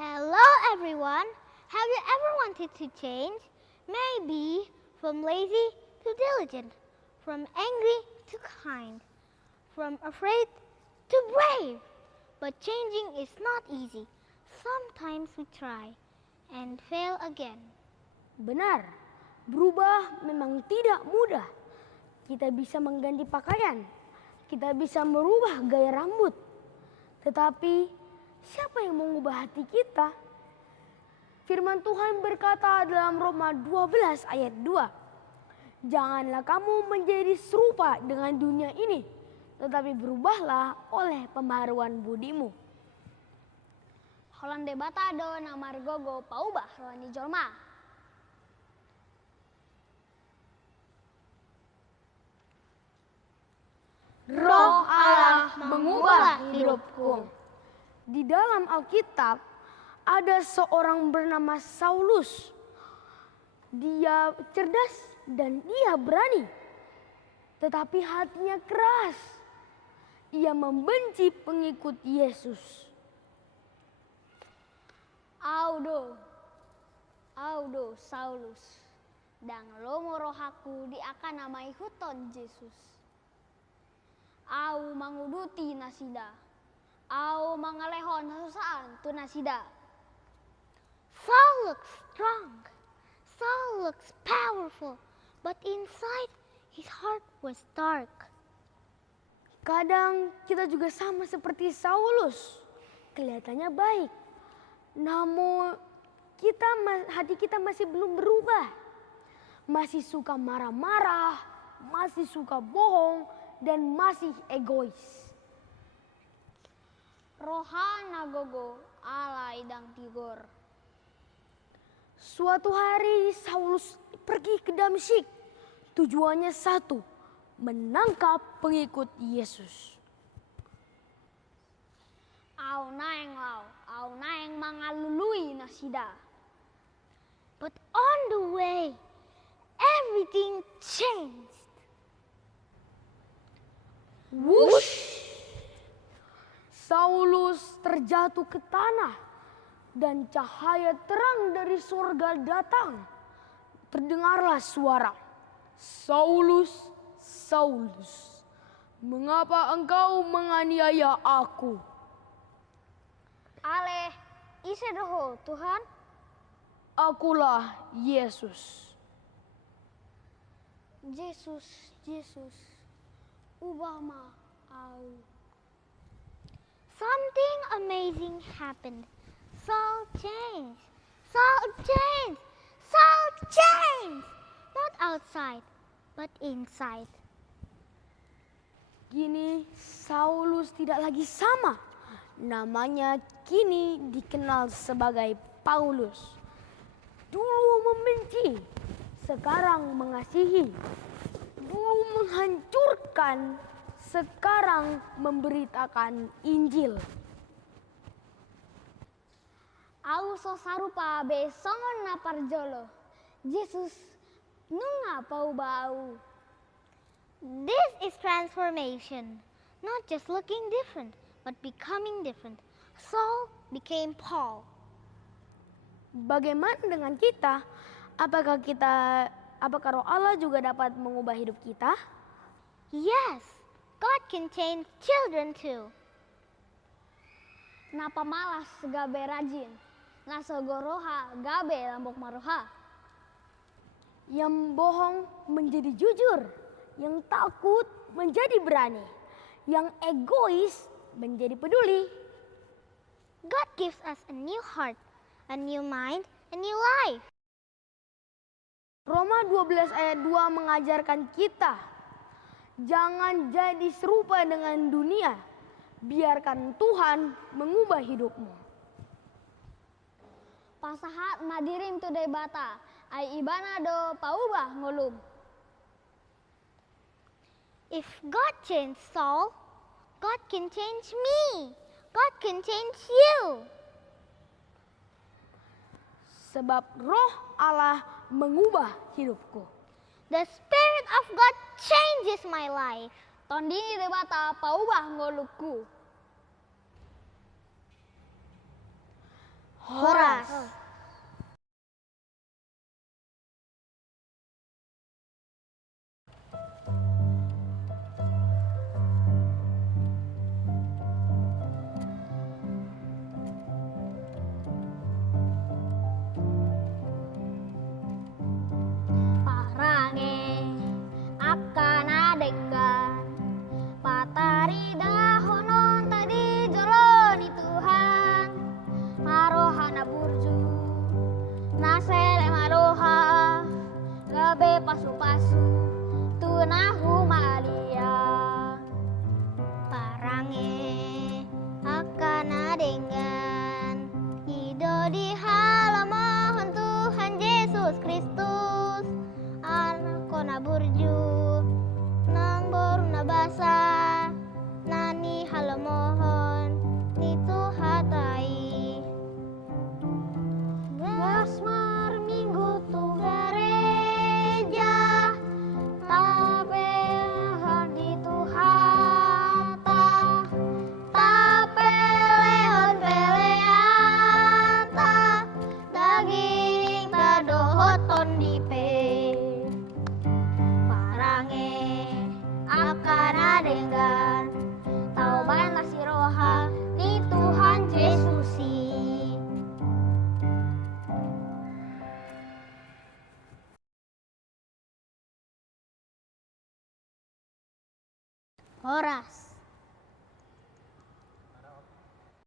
Hello everyone! Have you ever wanted to change? Maybe from lazy to diligent, from angry to kind, from afraid to brave. But changing is not easy. Sometimes we try and fail again. Benar, berubah memang tidak mudah. Kita bisa mengganti pakaian, kita bisa merubah gaya rambut. Tetapi siapa yang mengubah hati kita? Firman Tuhan berkata dalam Roma 12 ayat 2. Janganlah kamu menjadi serupa dengan dunia ini, tetapi berubahlah oleh pembaharuan budimu. Holande bata do na margogo paubah rohani jolma. Roh Allah mengubah hidupku. Di dalam Alkitab ada seorang bernama Saulus. Dia cerdas dan dia berani. Tetapi hatinya keras. Ia membenci pengikut Yesus. Audo Saulus. Dang lomo rohaku di akan namai huton Yesus. Au manguduti nasida. Au mangalehon hasusaan tu nasida. Saul looks strong. Saul looks powerful. But inside his heart was dark. Kadang kita juga sama seperti Saulus. Kelihatannya baik. Namun hati kita masih belum berubah. Masih suka marah-marah, masih suka bohong, dan masih egois. Rohana gogo ala idang tigor. Suatu hari Saulus pergi ke Damsyik. Tujuannya satu, menangkap pengikut Yesus. Au naeng mangalului nasida. But on the way, everything changed. Wush! Saulus terjatuh ke tanah dan cahaya terang dari surga datang. Terdengarlah suara, Saulus, Saulus, mengapa engkau menganiaya aku? Ale, isedoho Tuhan. Akulah Yesus. Yesus, ubah ma au. Something amazing happened. Saul changed. Not outside, but inside. Kini Saulus tidak lagi sama. Namanya kini dikenal sebagai Paulus. Dulu membenci, sekarang mengasihi. Dulu menghancurkan, sekarang memberitakan Injil. Au so sarupa be songon na parjolo. Yesus nunga pau bau. This is transformation. Not just looking different, but becoming different. Saul became Paul. Bagaimana dengan kita? Apakah Roh Allah juga dapat mengubah hidup kita? Yes, God can change children too. Napa malas gabe rajin, nasogoroha gabe lambok maroha. Yang bohong menjadi jujur, yang takut menjadi berani, yang egois menjadi peduli. God gives us a new heart, a new mind, a new life. Roma 12 ayat 2 mengajarkan kita, jangan jadi serupa dengan dunia, biarkan Tuhan mengubah hidupmu. Pasahat madirim today bata, ay ibana do paubah ngulum. If God changed Saul, God can change me. God can change you. Sebab Roh Allah mengubah hidupku. The Spirit of God changes my life. Tondini debata paubah ngolupku. Horas. Parange akan adegan patari dahonon tadi joloni Tuhan marohana burju nasele maroha gabe pasu-pasu tunahu malia parange akan adegan ido di halaman Tuhan Yesus Kristus kona burju nang boruna basa nani halamohon nitu hatai Gasmar minggu tu gereja tapel di tu hata tapel peleata daging tadohoton di pe akan adegan tauban siroha di Tuhan Yesusi. Horas.